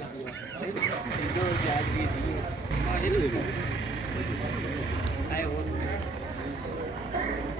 Thank you.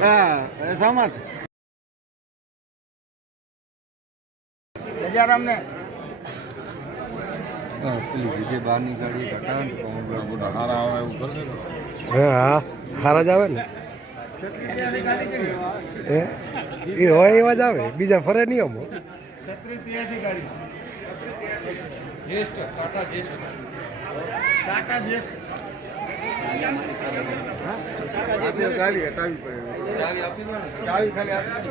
હા સહમત ગજારામને હા હારા જ આવે ને એ હોય એવા જ આવે બીજા ફરે નિયમો ગાડી હટાવી પડે ચાવી ખાલી આપી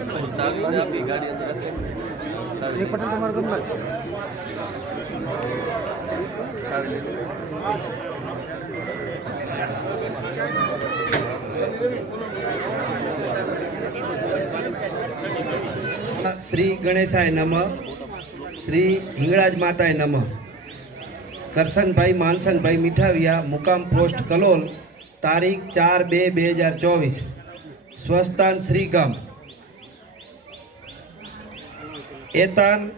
એ પટેલ તમારા ગમના છે શ્રી ગણેશાય નમ, શ્રી હિંગળાજ માતાય નમ. કરશનભાઈ, માનસનભાઈ મીઠાવિયા, મુકામ પોસ્ટ, કલોલ, તારીખ ચાર બે બે હજાર ચોવીસ. સ્વસ્થાન શ્રીગામ. એતાન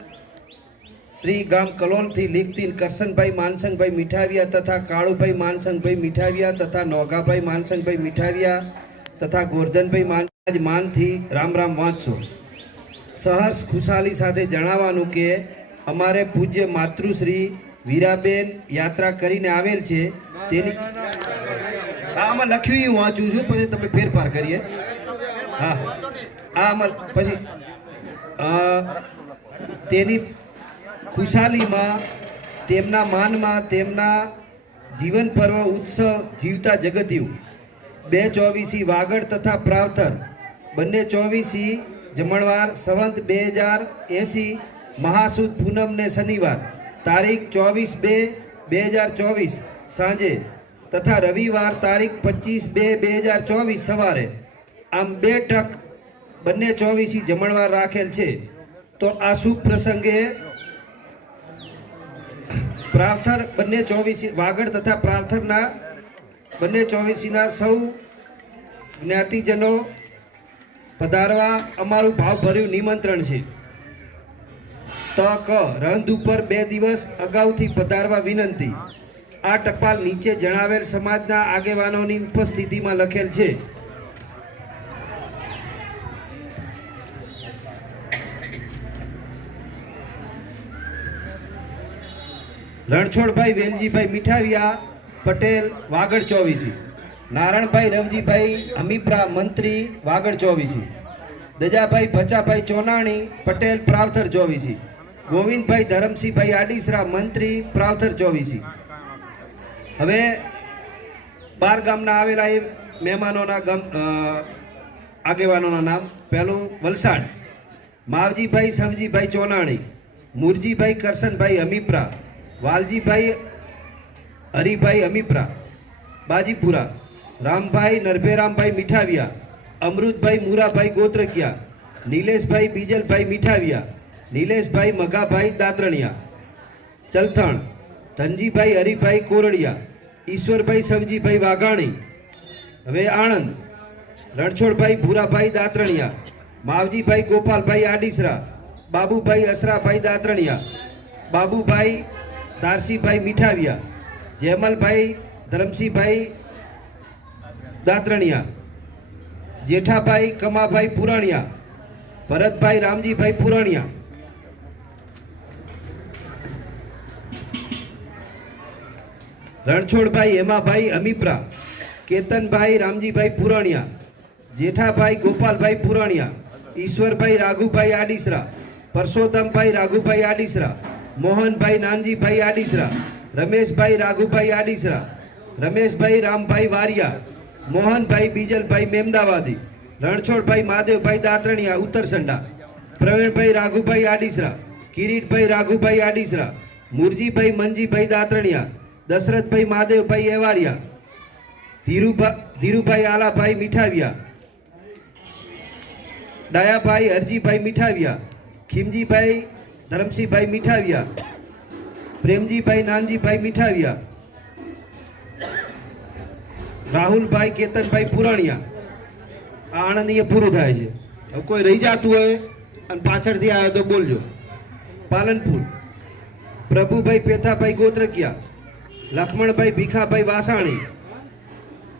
શ્રી ગામ કલોલથી લિખતી કરશનભાઈ માનસંગભાઈ મીઠાવિયા તથા કાળુભાઈ, માનસંગભાઈ મીઠાવિયા તથા નોગાભાઈ, માનસંગભાઈ મીઠાવિયા તથા ગોરધનભાઈ માન માનથી રામ રામ વાંચશો. સહર્ષ ખુશાલી સાથે જણાવવાનું કે અમારે પૂજ્ય માતૃશ્રી વીરાબેન યાત્રા કરીને આવેલ છે. તેની આમાં લખ્યું હું વાંચું છું, પછી તમે ફેરફાર કરીએ. હા. આ આમાં પછી તેની ખુશાલીમાં, તેમના માનમાં, તેમના જીવન પર્વ ઉત્સવ જીવતા જગત્યું બે ચોવીસી વાગડ તથા પ્રાવતર. બંને ચોવીસી જમણવાર સંવંત બે હજાર એંસી મહાસુદ પૂનમને શનિવાર. તારીખ ચોવીસ બે બે હજાર ચોવીસ સાંજે તથા રવિવાર તારીખ પચીસ બે બે હજાર ચોવીસ સવારે. આમ બે ટક બંને ચોવીસી જમણવાર રાખેલ છે. તો આ શુભ પ્રસંગે પ્રાર્થર બંને ચોવીસી, વાગડ તથા પ્રાર્થરના બંને ચોવીસીના સૌ જ્ઞાતિજનો પધારવા અમારું ભાવભર્યું નિમંત્રણ છે. તક, રંધ ઉપર બે દિવસ અગાઉથી પધારવા વિનંતી. આ ટપાલ નીચે જણાવેલ સમાજના આગેવાનોની ઉપસ્થિતિમાં લખેલ છે. રણછોડભાઈ, વેલજીભાઈ મીઠાવિયા પટેલ, વાગડ ચોવીસી. નારાયણભાઈ રવજીભાઈ હમીપરા મંત્રી, વાગડ ચોવીસી. દજાભાઈ ભચાભાઈ ચોનાણી, પટેલ, પ્રાવથર ચોવીસી. ગોવિંદભાઈ ધરમસિંહભાઈ આડીસરા મંત્રી, પ્રાવથર ચોવીસી. હવે બાર ગામના આવેલા એ મહેમાનોના ગામ આગેવાનોના નામ. પહેલું વલસાડ. માવજીભાઈ, સમજીભાઈ ચોનાણી. મુરજીભાઈ કરશનભાઈ અમીપરા. વાલજીભાઈ, હરિભાઈ અમીપરા, બાજીપુરા, રામભાઈ નરભેરામભાઈ મીઠાવિયા, અમૃતભાઈ મુરાભાઈ ગોત્રકિયા, નિલેશભાઈ બીજલભાઈ મીઠાવિયા, નિલેશભાઈ મગાભાઈ દાતરણિયા, ચલથણ, ધનજીભાઈ હરિભાઈ કોરડિયા, ઈશ્વરભાઈ સવજીભાઈ વાઘાણી, હવે આણંદ, રણછોડભાઈ ભૂરાભાઈ દાતરણિયા, માવજીભાઈ ગોપાલભાઈ આડીસરા, બાબુભાઈ અસરાભાઈ દાતરણિયા, બાબુભાઈ દારસીભાઈ મીઠાવિયા, જેમલભાઈ ધરમસિંહભાઈ દાતરણિયા, જેઠાભાઈ કમાભાઈ પુરાણિયા, ભરતભાઈ રામજીભાઈ પુરાણિયા. રણછોડભાઈ હેમાભાઈ અમીપરા, કેતનભાઈ રામજીભાઈ પુરાણિયા, જેઠાભાઈ ગોપાલભાઈ પુરાણિયા, ઈશ્વરભાઈ રાઘુભાઈ આડીસરા, પરસોત્તમભાઈ રાઘુભાઈ આડીસરા મોહનભાઈ નાનજીભાઈ આડીસરા, રમેશભાઈ રાઘુભાઈ આડીસરા, રમેશભાઈ રામભાઈ વારિયા, મોહનભાઈ બીજલભાઈ મેમદાવાદી, રણછોડભાઈ મહાદેવભાઈ દાતરણિયા, ઉત્તરસંડા, પ્રવીણભાઈ રાઘુભાઈ આડીસરા, કિરીટભાઈ રાઘુભાઈ આડીસરા, મુરજીભાઈ મનજીભાઈ દાતરણિયા, દશરથભાઈ મહાદેવભાઈ એવારિયા ધીરુભાઈ ધીરુભાઈ આલાભાઈ મીઠાવિયા, ડાયાભાઈ હરજીભાઈ મીઠાવિયા, ખીમજીભાઈ ધરમસિંહભાઈ મીઠાવિયા પ્રેમજીભાઈ નાનજીભાઈ મીઠાવિયા રાહુલભાઈ કેતનભાઈ પુરાણિયા. આ આણંદીય પૂરું થાય છે. હવે કોઈ રહી જતું હોય અને પાછળથી આવ્યો તો બોલજો. પાલનપુર. પ્રભુભાઈ પેથાભાઈ ગોત્રકિયા લક્ષ્મણભાઈ ભીખાભાઈ વાસાણી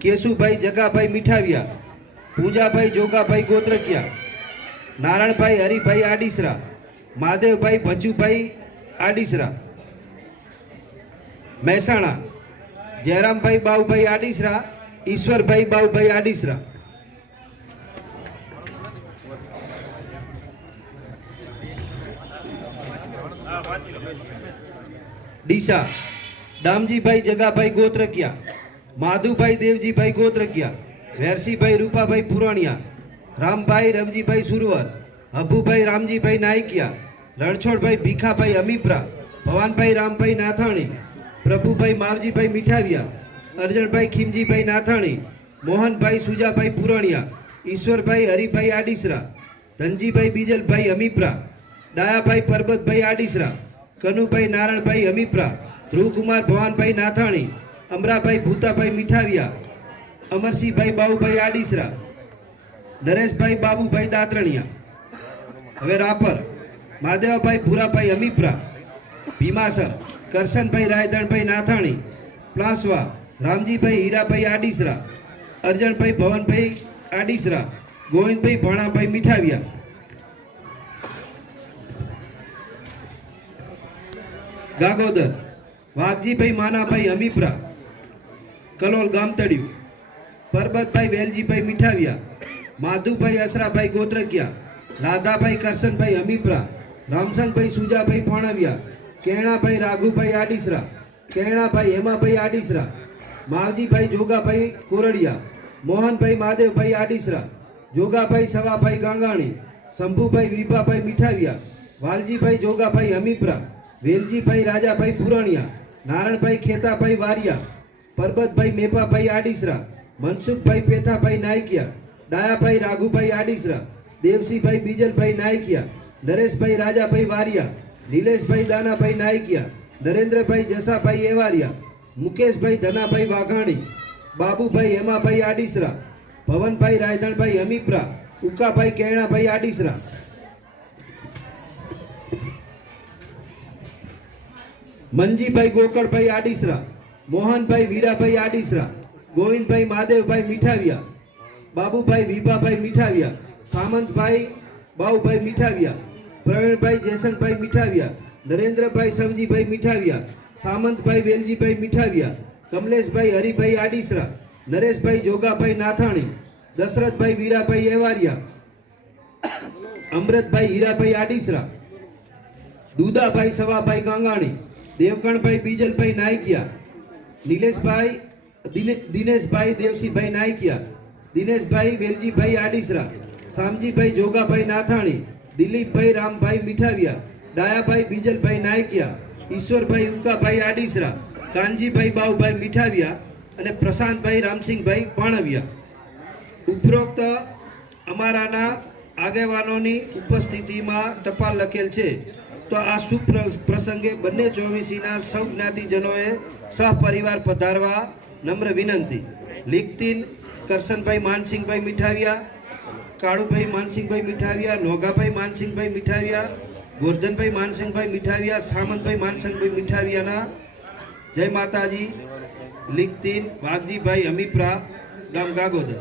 કેશુભાઈ જગાભાઈ મીઠાવિયા પૂજાભાઈ જોગાભાઈ ગોત્રકિયા નારાયણભાઈ હરિભાઈ આડીસરા મહાદેવભાઈ, ભજુભાઈ, આડીસરા, મહેસાણા, જયરામભાઈ, બાઉભાઈ, આડીસરા, ઈશ્વરભાઈ, બાઉભાઈ, આડીસરા. ડીસા દામજીભાઈ જગાભાઈ, ગોત્રકિયા, માધુભાઈ, દેવજીભાઈ, ગોત્રકિયા, વેરસીભાઈ, રૂપાભાઈ, પુરાણિયા, રામભાઈ, રમજીભાઈ, સુરવર હભુભાઈ રામજીભાઈ નાયકિયા, રણછોડભાઈ ભીખાભાઈ અમીપરા, ભવાનભાઈ, રામભાઈ નાથાણી, પ્રભુભાઈ માવજીભાઈ મીઠાવિયા, અરજણભાઈ ખીમજીભાઈ નાથાણી, મોહનભાઈ સુજાભાઈ પુરણિયા, ઈશ્વરભાઈ હરિભાઈ આડીસરા, ધનજીભાઈ બીજલભાઈ અમીપરા, ડાયાભાઈ પરબતભાઈ આડીસરા, કનુભાઈ નારાયણભાઈ અમીપરા, ધ્રુવકુમાર ભવાનભાઈ નાથાણી, અમરાભાઈ ભૂતાભાઈ મીઠાવિયા, અમરસિંહભાઈ બાબુભાઈ આડીસરા, નરેશભાઈ બાબુભાઈ દાતરણિયા હવે રાપર, મહાદેવભાઈ ભૂરાભાઈ અમીપરા, ભીમાસર, કરશનભાઈ રાયધણભાઈ નાથાણી, પ્લાસવા, રામજીભાઈ હીરાભાઈ આડીસરા અર્જણભાઈ ભવનભાઈ આડીસરા, ગોવિંદભાઈ ભણાભાઈ મીઠાવિયા. ગાગોદર, વાઘજીભાઈ માનાભાઈ અમીપરા, કલોલ ગામતળિયું પરબતભાઈ વેલજીભાઈ મીઠાવિયા, માધુભાઈ અસરાભાઈ ગોત્રકિયા રાધાભાઈ કરશનભાઈ અમીપરા રામસંગભાઈ સુજાભાઈ ફાણવિયા કેણાભાઈ રાઘુભાઈ આડીસરા, કેણાભાઈ હેમાભાઈ આડીસરા, માવજીભાઈ જોગાભાઈ કોરડિયા, મોહનભાઈ મહાદેવભાઈ આડીસરા, જોગાભાઈ સવાભાઈ ગાંગાણી, શંભુભાઈ વિભાભાઈ મીઠાવિયા, વાલજીભાઈ જોગાભાઈ અમીપરા વેલજીભાઈ રાજાભાઈ પુરાણિયા, નારણભાઈ ખેતાભાઈ વારિયા, પરબતભાઈ મેપાભાઈ આડીસરા, મનસુખભાઈ પેથાભાઈ નાયકિયા, ડાયાભાઈ રાઘુભાઈ આડીસરા દેવસિંહભાઈ બીજલભાઈ નાયકિયા, નરેશભાઈ, રાજાભાઈ વારિયા, નિલેશભાઈ, દાનાભાઈ નાયકિયા, નરેન્દ્રભાઈ, જસાભાઈ એવારિયા, મુકેશભાઈ, ધનાભાઈ વાઘાણી, બાબુભાઈ, હેમાભાઈ આડીસરા, ભવનભાઈ, રાયધણભાઈ હમીપરા, ઉકાભાઈ, કેણાભાઈ આડીસરા. મનજીભાઈ ગોકળભાઈ આડીસરા, મોહનભાઈ, વીરાભાઈ આડીસરા, ગોવિંદભાઈ, મહાદેવભાઈ મીઠાવિયા, બાબુભાઈ, વિભાભાઈ મીઠાવિયા સામંતભાઈ, બાઉભાઈ મીઠાવિયા, પ્રવીણભાઈ જયશંકભાઈ મીઠાવિયા, નરેન્દ્રભાઈ, સવજીભાઈ મીઠાવિયા, સામંતભાઈ, વેલજીભાઈ મીઠાવિયા, કમલેશભાઈ, હરિભાઈ આડીસરા, નરેશભાઈ, જોગાભાઈ નાથાણી, દશરથભાઈ, વીરાભાઈ એવારિયા, અમૃતભાઈ, હીરાભાઈ આડીસરા, દુદાભાઈ, સવાભાઈ ગંગાણી, દેવગણભાઈ, બીજલભાઈ નાયકિયા, નિલેશભાઈ, દિને- દિનેશભાઈ, દેવસીભાઈ નાયકિયા, દિનેશભાઈ, વેલજીભાઈ આડીસરા શામજીભાઈ જોગાભાઈ નાથાણી, દિલીપભાઈ, રામભાઈ મીઠાવિયા, ડાયાભાઈ, બીજલભાઈ નાયકિયા, ઈશ્વરભાઈ ઉકાભાઈ આડીસરા, કાનજીભાઈ બાઉભાઈ મીઠાવિયા અને પ્રશાંતભાઈ રામસિંહભાઈ પાણવિયા. ઉપરોક્ત અમારાના આગેવાનોની ઉપસ્થિતિમાં ટપાલ લખેલ છે. તો આ શુભ પ્રસંગે બંને ચોવીસીના સૌ જ્ઞાતિજનોએ સહપરિવાર પધારવા નમ્ર વિનંતી. લિખતીન કરશનભાઈ, માનસિંહભાઈ મીઠાવિયા કાળુભાઈ માનસિંહભાઈ મીઠાવિયા નોગાભાઈ માનસિંહભાઈ મીઠાવિયા ગોરધનભાઈ માનસિંહભાઈ મીઠાવિયા સામંતભાઈ માનસિંહભાઈ મીઠાવિયાના જય માતાજી લીકતીન વાઘજીભાઈ હમીપરા ગામ Gagodar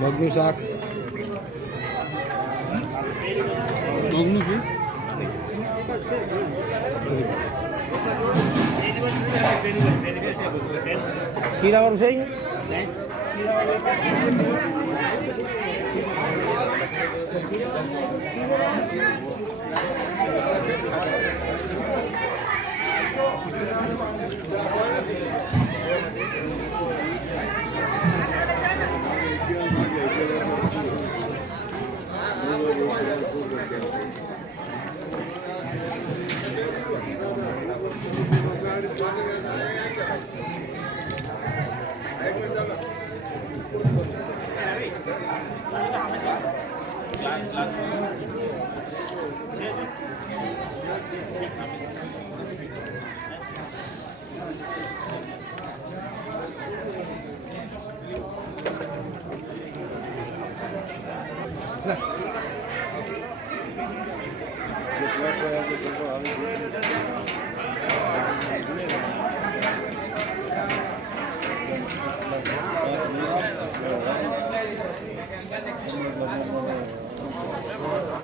Magnusak, Magnusie, Kira van Zijn? 对